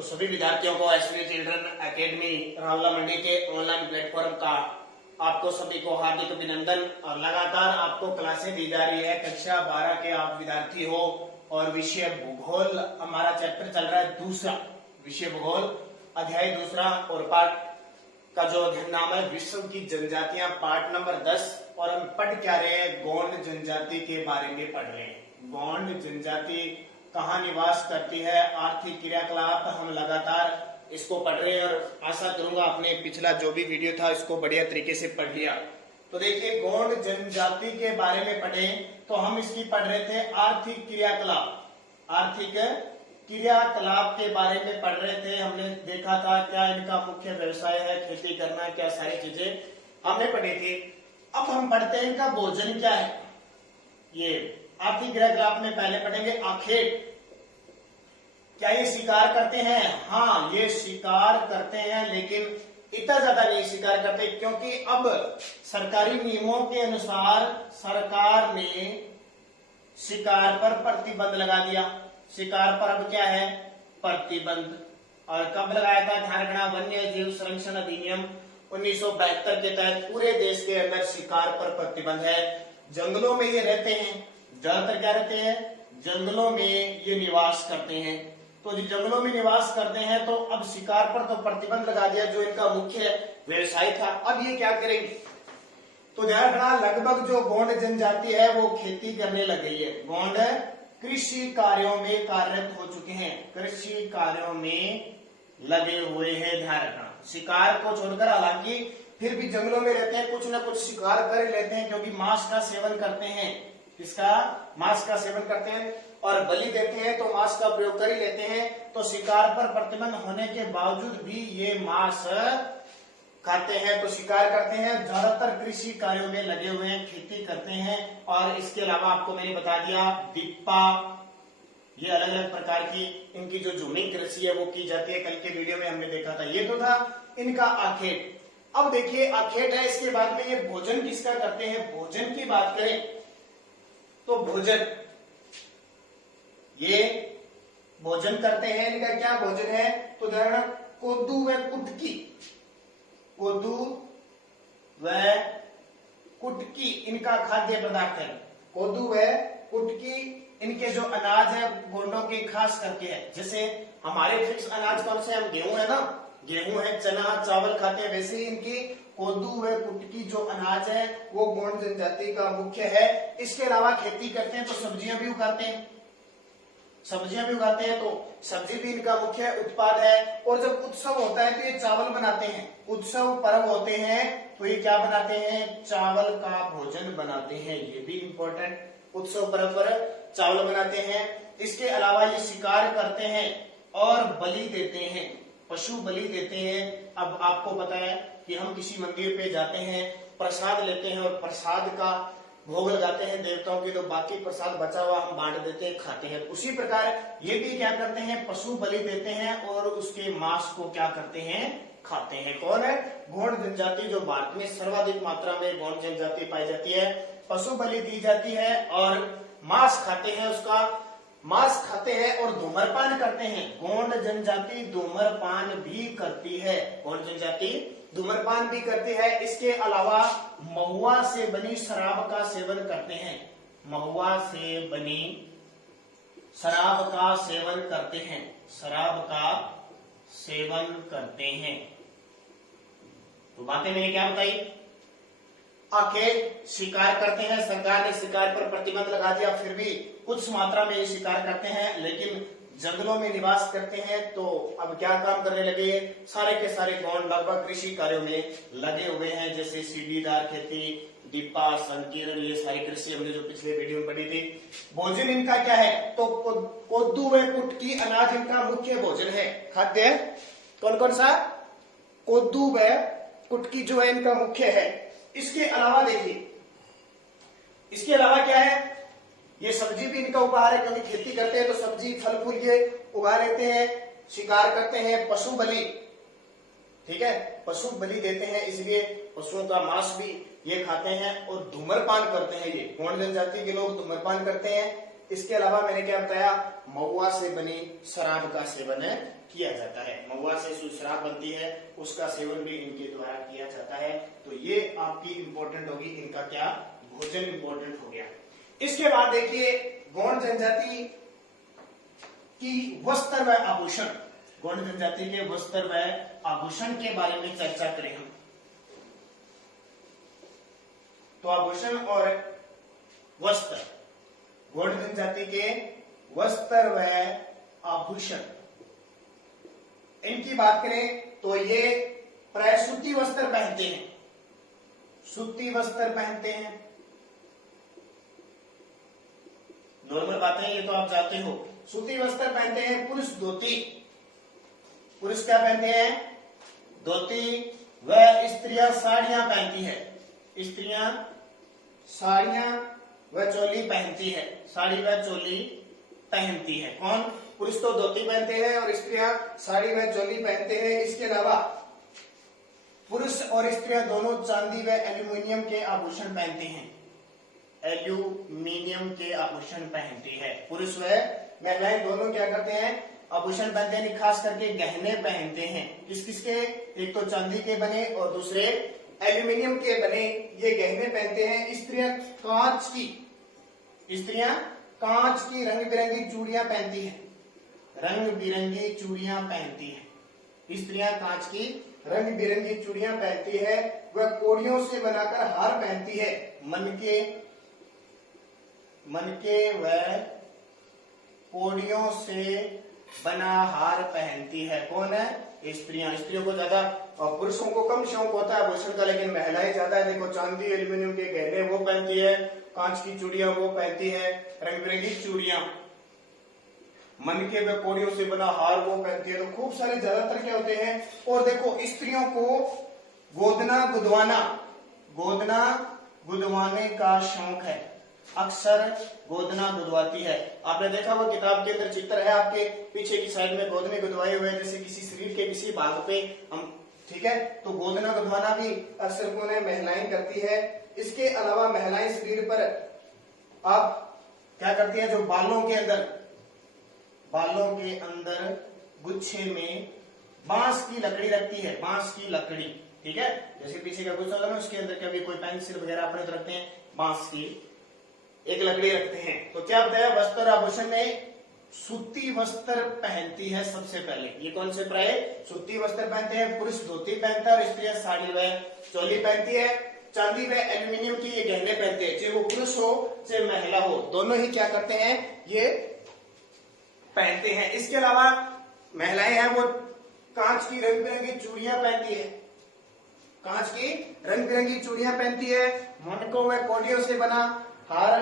तो सभी विद्यार्थियों को एसवी चिल्ड्रन एकेडमी रावला मंडी के ऑनलाइन प्लेटफॉर्म का आपको सभी को हार्दिक अभिनंदन। और लगातार आपको क्लासें दी जा रही है। कक्षा 12 के आप विद्यार्थी हो और विषय भूगोल हमारा चैप्टर चल रहा है दूसरा, विषय भूगोल अध्याय दूसरा और पाठ का जो अध्ययन नाम है विश्व की जनजातियां, पार्ट नंबर 10। और हम पढ़ क्या रहे हैं, गोंड जनजाति के बारे में पढ़ रहे हैं। गोंड जनजाति कहाँ निवास करती है, आर्थिक क्रियाकलाप, हम लगातार इसको पढ़ रहे हैं और आशा करूंगा आपने पिछला जो भी वीडियो था इसको बढ़िया तरीके से पढ़ लिया। तो देखिए, गोंड जनजाति के बारे में पढ़े तो हम इसकी पढ़ रहे थे आर्थिक क्रियाकलाप, आर्थिक क्रियाकलाप के बारे में पढ़ रहे थे। हमने देखा था क्या इनका मुख्य व्यवसाय है, खेती करना, क्या सारी चीजें हमने पढ़ी थी। अब हम पढ़ते हैं इनका भोजन क्या है। ये आर्थिक क्रियाकलाप में पहले पढ़ेंगे आखेट। क्या ये शिकार करते हैं? हाँ, ये शिकार करते हैं, लेकिन इतना ज्यादा नहीं शिकार करते, क्योंकि अब सरकारी नियमों के अनुसार सरकार ने शिकार पर प्रतिबंध लगा दिया। शिकार पर अब क्या है, प्रतिबंध। और कब लगाया था? ध्यान रखना, वन्य जीव संरक्षण अधिनियम 1972 के तहत पूरे देश के अंदर शिकार पर प्रतिबंध है। जंगलों में ये रहते हैं, ज्यादातर क्या रहते हैं, जंगलों में ये निवास करते हैं। तो जो जंगलों में निवास करते हैं तो अब शिकार पर तो प्रतिबंध लगा दिया, जो इनका मुख्य व्यवसाय था। अब ये क्या करेंगे? तो ध्यान रखना, लगभग जो गोंड जनजाति है वो खेती करने लग गई है। गोंड कृषि कार्यों में कार्यरत हो चुके हैं, कृषि कार्यों में लगे हुए हैं। ध्यान रखना, शिकार को छोड़कर, हालांकि फिर भी जंगलों में रहते हैं, कुछ न कुछ शिकार कर लेते हैं, क्योंकि मांस का सेवन करते हैं। किसका? मांस का सेवन करते हैं और बलि देते हैं, तो मांस का प्रयोग कर ही लेते हैं। तो शिकार पर प्रतिबंध होने के बावजूद भी ये मांस खाते हैं, तो शिकार करते हैं। ज्यादातर कृषि कार्यों में लगे हुए हैं, खेती करते हैं। और इसके अलावा आपको मैंने बता दिया दिप्पा, ये अलग अलग प्रकार की इनकी जो झूमिंग कृषि है वो की जाती है। कल के वीडियो में हमने देखा था। ये तो था इनका आखेट। अब देखिए, आखेट है, इसके बाद में ये भोजन किसका करते हैं। भोजन की बात करें तो भोजन, ये भोजन करते हैं। इनका क्या भोजन है? तो उदाहरण, कोदू व कुटकी, कोदू व कुटकी इनका खाद्य पदार्थ है। कोदू व कुटकी इनके जो अनाज है गोंडों के खास करके है। जैसे हमारे फिक्स अनाज कौन से? हम गेहूं है ना, गेहूं है, चना, चावल खाते हैं, वैसे ही इनकी कोदू व कुटकी जो अनाज है वो गोंड जनजाति का मुख्य है। इसके अलावा खेती करते हैं तो सब्जियां भी उगाते हैं, सब्जियां भी उगाते हैं, तो सब्जी भी इनका मुख्य उत्पाद है। और जब उत्सव होता है तो ये चावल बनाते हैं। उत्सव पर्व होते हैं तो ये क्या बनाते हैं? चावल का भोजन बनाते हैं। ये भी इंपॉर्टेंट, उत्सव पर्व पर चावल बनाते हैं। इसके अलावा ये शिकार करते हैं और बलि देते हैं, पशु बलि देते हैं। अब आपको पता है कि हम किसी मंदिर पे जाते हैं, प्रसाद लेते हैं और प्रसाद का भोग लगाते हैं देवताओं की, तो बाकी प्रसाद बचा हुआ हम बांट देते हैं, खाते हैं। उसी प्रकार ये भी क्या करते हैं? पशु बलि देते हैं और उसके मांस को क्या करते हैं? खाते हैं। कौन है? गोंड जनजाति, जो भारत में सर्वाधिक मात्रा में गोंड जनजाति पाई जाती है। पशु बलि दी जाती है और मांस खाते हैं, उसका मांस खाते हैं और धूम्रपान करते हैं। गोंड जनजाति धूम्रपान भी करती है, गोंड जनजाति धूम्रपान भी करती है। इसके अलावा महुआ से बनी शराब का सेवन करते हैं, महुआ से बनी शराब का सेवन करते हैं, शराब का सेवन करते हैं। तो बातें मैंने क्या बताई? आखेट शिकार करते हैं, सरकार ने शिकार पर प्रतिबंध लगा दिया, फिर भी कुछ मात्रा में ये शिकार करते हैं, लेकिन जंगलों में निवास करते हैं। तो अब क्या काम करने लगे? सारे के सारे गोंड लगभग कृषि कार्यों में लगे हुए हैं, जैसे सीढ़ीदार खेती, डिब्बा, संकीर्ण, ये सारी कृषि हमने जो पिछले वीडियो में पढ़ी थी। भोजन इनका क्या है? तो कोदू व कुटकी अनाज इनका मुख्य भोजन है, खाद्य। कौन कौन सा? कोदू व कुटकी जो है इनका मुख्य है। इसके अलावा देखिए, इसके अलावा क्या है? ये सब्जी भी इनका उपहार है, क्योंकि खेती करते हैं तो सब्जी फल फूल ये उगा लेते हैं। शिकार करते हैं, पशु बलि, ठीक है, पशु बलि देते हैं, इसलिए पशुओं का मांस भी ये खाते हैं। और धूम्रपान करते हैं, ये गोंड जनजाति के लोग धूम्रपान करते हैं। इसके अलावा मैंने क्या बताया, महुआ से बनी शराब का सेवन किया जाता है। महुआ से जो शराब बनती है उसका सेवन भी इनके द्वारा किया जाता है। तो ये आपकी इंपॉर्टेंट होगी, इनका क्या भोजन इंपॉर्टेंट हो गया। इसके बाद देखिए गौंड जनजाति की वस्त्र व आभूषण, गौंड जनजाति के वस्त्र व आभूषण के बारे में चर्चा करें हम। तो आभूषण और वस्त्र, गौंड जनजाति के वस्त्र व आभूषण, इनकी बात करें तो ये प्राय सूती वस्त्र पहनते हैं, सूती वस्त्र पहनते हैं। नॉर्मल बातें ये तो आप जानते हो। सूती वस्त्र पहनते हैं। पुरुष धोती, पुरुष क्या पहनते हैं, धोती, व स्त्रियां साड़ियां पहनती है, स्त्रियां साड़ियां व चोली पहनती है, साड़ी व चोली पहनती है। कौन, पुरुष तो धोती पहनते हैं और स्त्रियां साड़ी व चोली पहनते हैं। इसके अलावा पुरुष और स्त्रियां दोनों चांदी व एल्यूमिनियम के आभूषण पहनते हैं, एल्यूमिनियम के आभूषण पहनती है। पुरुष व महिलाएं दोनों क्या करते हैं, आभूषण पहनते हैं, खास करके गहने पहनते हैं। किस किसके, एक तो चांदी के बने और दूसरे एल्यूमिनियम के बने ये गहने पहनते हैं। स्त्रियां कांच की रंग बिरंगी चूड़ियां पहनती हैं, रंग बिरंगी चूड़ियां पहनती है। स्त्रियां कांच की रंग बिरंगी चूड़ियां पहनती है। वह कोड़ियों से बनाकर हार पहनती है, मनके व कोड़ियों से बना हार पहनती है। कौन है, स्त्रियां। स्त्रियों को ज्यादा और पुरुषों को कम शौक होता है आभूषण का, लेकिन महिलाएं ज्यादा है। देखो चांदी एल्यूमिनियम के गहने वो पहनती है, कांच की चूड़ियां वो पहनती है, रंग बिरंगी चूड़ियां, मनके व कोड़ियों से बना हार वो पहनती है। तो खूब सारे ज्यादातर क्या होते हैं। और देखो स्त्रियों को गोदना गुदवाने का शौक है, अक्सर गोदना गुदवाती है। आपने देखा वो किताब के अंदर चित्र है आपके पीछे की साइड में गोदने गुदवाए हुए, जैसे किसी शरीर के किसी भाग पे हम, ठीक है। तो गोदना गुदवाना भी अक्सर कौन है, महिलाएं करती है। इसके अलावा महिलाएं शरीर पर आप क्या करती है, जो बालों के अंदर गुच्छे में बांस की लकड़ी रखती है, बांस की लकड़ी, ठीक है। जैसे पीछे का गुच्छा होता है उसके अंदर कभी कोई पेंसिल वगैरह अपने तो रखते हैं, बांस की एक लकड़ी रखते हैं। तो क्या बताया, वस्त्र आभूषण में सूती वस्त्र पहनती है सबसे पहले। ये कौन से प्राय सूती वस्त्र पहनते हैं। पुरुष धोती पहनता है और स्त्रियां साड़ी व चोली पहनती है। चांदी व एल्यूमिनियम की ये गहने पहनते हैं, चाहे वो पुरुष हो चाहे महिला हो, दोनों ही क्या करते हैं, ये पहनते हैं। इसके अलावा महिलाएं हैं वो कांच की रंग बिरंगी चूड़ियां पहनती है, कांच की रंग बिरंगी चूड़ियां पहनती है। मनकों व कोड़ियों से बना हार,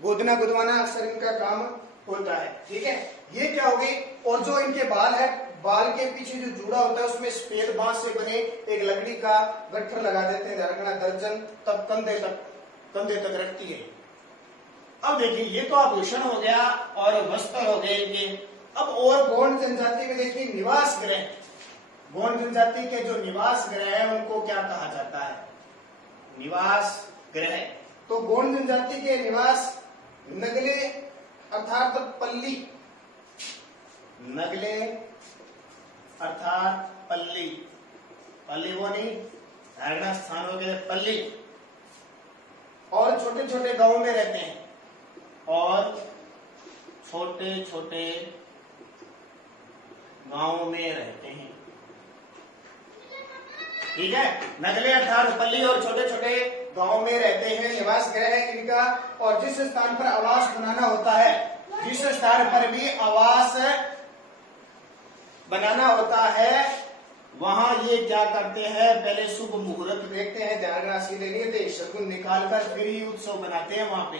गोदना गुदवाना अक्सर इनका काम होता है, ठीक है। ये क्या होगी। और जो इनके बाल है, बाल के पीछे जो जूड़ा होता है उसमें सफेद बांस से बने एक लकड़ी का गट्ठर लगा देते हैं, दर्जन तक कंधे तक रखती है। अब देखिए ये तो आभूषण हो गया और वस्त्र हो गए इनके। अब और गौंड जनजाति में देखिए निवास गृह, गौंड जनजाति के जो निवास गृह है उनको क्या कहा जाता है, निवास गृह। तो गौंड जनजाति के निवास नगले अर्थात पल्ली, नगले अर्थात पल्ली, पल्ली वो नहीं धारणा स्थान हो गए पल्ली, और छोटे छोटे गांवों में रहते हैं, और छोटे छोटे गांवों में रहते हैं, ठीक है। नगले अर्थात पल्ली और छोटे छोटे गांव में रहते हैं, निवास गृह है इनका। और जिस स्थान पर आवास बनाना होता है, जिस स्थान पर भी आवास बनाना होता है वहां ये क्या करते हैं, पहले शुभ मुहूर्त देखते हैं, ध्यान राशि ले लिए थे, शगुन निकालकर फिर ही उत्सव बनाते हैं। वहां पे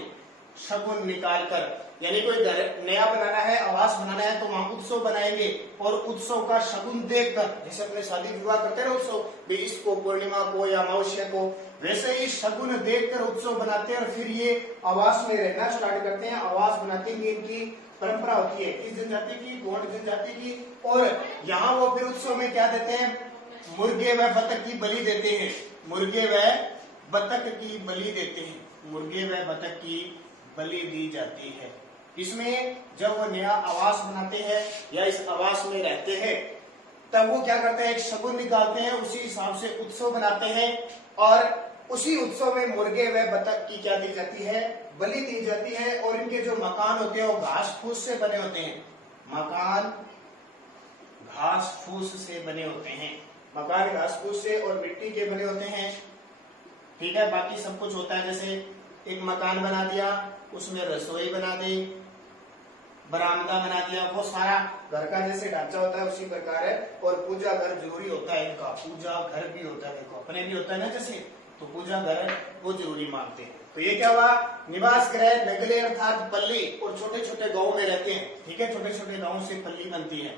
शगुन निकालकर, यानी कोई घर नया बनाना है, आवास बनाना है तो वहां उत्सव बनाएंगे, और उत्सव का शगुन देखकर, जैसे अपने शादी विवाह करते हैं उत्सव, बीस को, पूर्णिमा को या अमावस्या को, वैसे ही शगुन देखकर उत्सव बनाते हैं और फिर ये आवास में रहना स्टार्ट करते हैं। आवास बनाते ही इनकी परंपरा होती है, किस जनजाति की, गौंड जनजाति की। और यहाँ वो फिर उत्सव में क्या देते हैं, मुर्गे व बतख की बलि देते हैं, मुर्गे व बतख की बलि देते हैं, मुर्गे व बतख की बलि दी जाती है। इसमें जब वो नया आवास बनाते हैं या इस आवास में रहते हैं तब वो क्या करते हैं, एक शगुन निकालते हैं, उसी हिसाब से उत्सव बनाते हैं और उसी उत्सव में मुर्गे व बतख की क्या दी जाती है, बलि दी जाती है। और इनके जो मकान होते हैं वो घास फूस से बने होते हैं, मकान घास फूस से बने होते हैं, मकान घास फूस से और मिट्टी के बने होते हैं। ठीक है, बाकी सब कुछ होता है, जैसे एक मकान बना दिया, उसमें रसोई बना दी, बरामदा बना दिया, वो सारा घर का जैसे ढांचा होता है उसी प्रकार है। और पूजा घर जरूरी होता है, इनका पूजा घर भी होता है, देखो अपने भी होता है ना जैसे, तो पूजा घर वो जरूरी मानते हैं। तो ये क्या हुआ, निवास गृह नगले अर्थात पल्ली, और छोटे छोटे गाँव में रहते हैं। ठीक है, छोटे छोटे गाँव से पल्ली बनती है।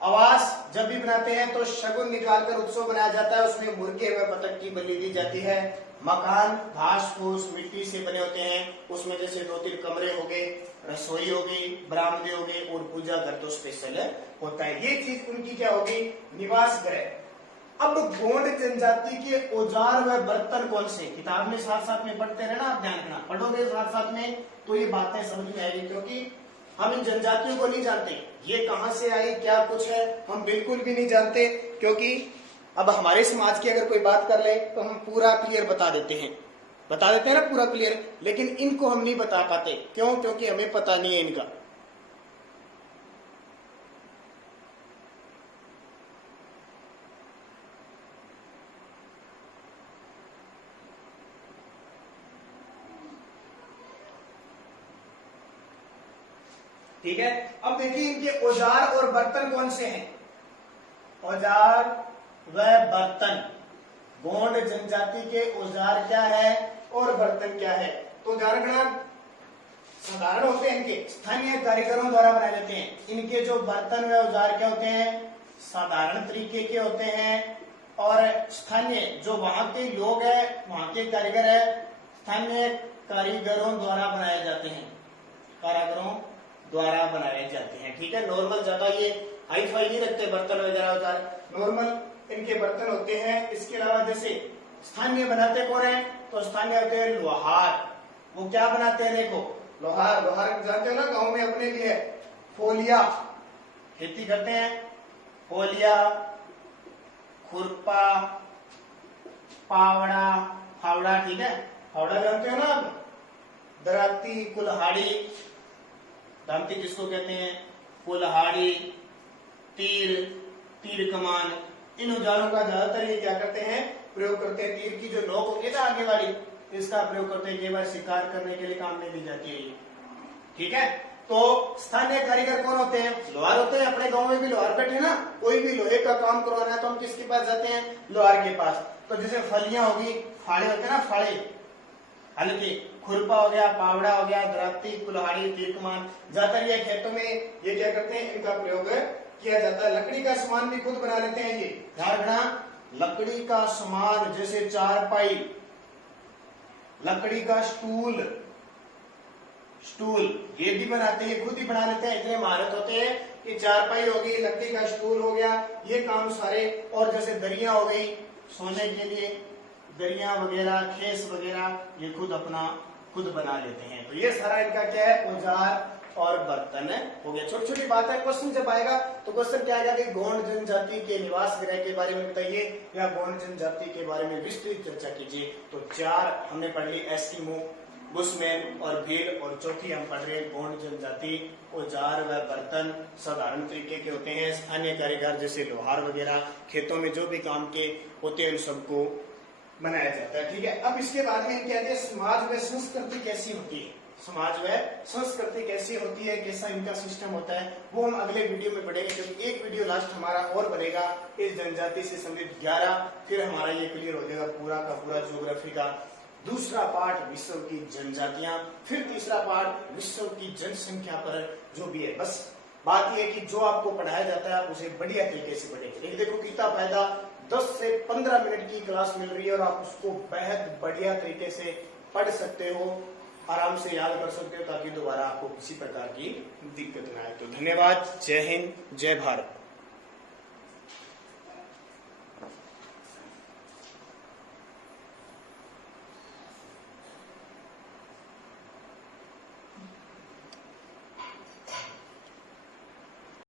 आवास जब भी बनाते हैं तो शगुन निकालकर उत्सव बनाया जाता है, उसमें मुर्गे व बतख की बलि दी जाती है। मकान घास फूस मिट्टी से बने होते हैं, उसमें जैसे 2-3 कमरे हो गए, रसोई हो गई, बरामदे हो गए, और पूजा घर तो स्पेशल होता है। ये चीज उनकी क्या होगी, निवास गृह। अब गोंड जनजाति के औजार व बर्तन कौन से, किताब में साथ साथ में पढ़ते रहना, आप ध्यान रखना, पढ़ोगे साथ साथ में तो ये बातें समझ में आएगी, क्योंकि हम इन जनजातियों को नहीं जानते, ये कहां से आई क्या कुछ है हम बिल्कुल भी नहीं जानते। क्योंकि अब हमारे समाज की अगर कोई बात कर ले तो हम पूरा क्लियर बता देते हैं ना पूरा क्लियर, लेकिन इनको हम नहीं बता पाते। क्यों, क्योंकि हमें पता नहीं है इनका। ठीक है, अब देखिए इनके औजार और बर्तन कौन से हैं, औजार व बर्तन। गोंड जनजाति के औजार क्या है और बर्तन क्या है, तो उदाहरण साधारण होते हैं, इनके स्थानीय कारीगरों द्वारा बनाए जाते हैं। इनके जो बर्तन व औजार क्या होते हैं, साधारण तरीके के होते हैं, और स्थानीय जो वहां के लोग हैं, वहां के कारीगर है, स्थानीय कारीगरों द्वारा बनाए जाते हैं, कारीगरों द्वारा बनाए जाते हैं। ठीक है, नॉर्मल ज्यादा ये हाई फाई नहीं रखते बर्तन वगैरह औजार, नॉर्मल इनके बर्तन होते हैं। इसके अलावा जैसे स्थानीय बनाते कौन है, तो स्थानीय होते हैं लोहार। वो क्या बनाते हैं, देखो लोहार, लोहार जानते हो ना, गांव में अपने लिए फोलिया खेती करते हैं, फोलिया, खुरपा, पावड़ा, फावड़ा। ठीक है, फावड़ा जानते हो ना आप, दराती, कुल्हाड़ी, दामती किसको कहते हैं, कुल्हाड़ी, तीर, तीर कमान, इन औजारों का ज्यादातर ये क्या करते हैं, प्रयोग करते हैं। तीर की जो नोक होती है ना आगे वाली, इसका प्रयोग करते हैं, कई बार शिकार करने के लिए काम में ली जाती है ये। ठीक है, तो स्थानीय कारीगर कौन होते हैं, लोहार होते हैं। अपने गांव में भी लोहार बैठे ना, कोई भी लोहे का काम करवाना है तो हम किसके पास जाते हैं, लोहार के पास। तो जैसे फलियां होगी, फाड़े होते हैं ना, फाड़े हल्के, खुरपा हो गया, पावड़ा हो गया, दराती, कुल्हाड़ी, तीर कमान, ज्यादातर ये खेतों में ये क्या करते हैं, इनका प्रयोग किया जाता है। लकड़ी का सामान भी खुद बना लेते हैं ये, ध्यान रखना, लकड़ी का सामान जैसे चारपाई, लकड़ी का स्टूल, ये भी बनाते हैं, खुद ही बना लेते हैं, इतने महारत होते हैं कि चारपाई होगी, लकड़ी का स्टूल हो गया, ये काम सारे। और जैसे दरिया हो गई सोने के लिए, दरिया वगैरह, खेस वगैरह, ये खुद बना लेते हैं। तो ये सारा इनका क्या है, औजार और बर्तन हो गया। छोटी छोटी बात है, क्वेश्चन जब आएगा तो क्वेश्चन क्या आएगा कि गोंड जनजाति के निवास गृह के बारे में बताइए, या गोंड जनजाति के बारे में विस्तृत चर्चा कीजिए। तो 4 हमने पढ़ ली, एस्किमो, बुशमैन और भील, और चौथी हम पढ़ रहे हैं गोंड जनजाति। औजार व बर्तन साधारण तरीके के होते हैं, स्थानीय कारीगर जैसे लोहार वगैरह खेतों में जो भी काम के होते हैं उन सबको बनाया जाता है। ठीक है, अब इसके बाद में कहते हैं समाज में संस्कृति कैसी होती है, समाज में संस्कृति कैसी होती है, कैसा इनका सिस्टम होता है, वो हम अगले वीडियो में पढ़ेंगे। क्योंकि एक वीडियो लास्ट हमारा और बनेगा इस जनजाति से संबंधित 11, फिर हमारा ये क्लियर हो जाएगा पूरा का पूरा ज्योग्राफी का। दूसरा पार्ट विश्व की जनजातियां, फिर तीसरा पार्ट विश्व की जनसंख्या पर जो भी है। बस बात यह है कि जो आपको पढ़ाया जाता है आप उसे बढ़िया तरीके से पढ़ेंगे। देखो कितना फायदा, 10 से 15 मिनट की क्लास मिल रही है और आप उसको बेहद बढ़िया तरीके से पढ़ सकते हो, आराम से याद कर सकते हो, ताकि दोबारा आपको किसी प्रकार की दिक्कत ना आए। तो धन्यवाद, जय हिंद, जय भारत।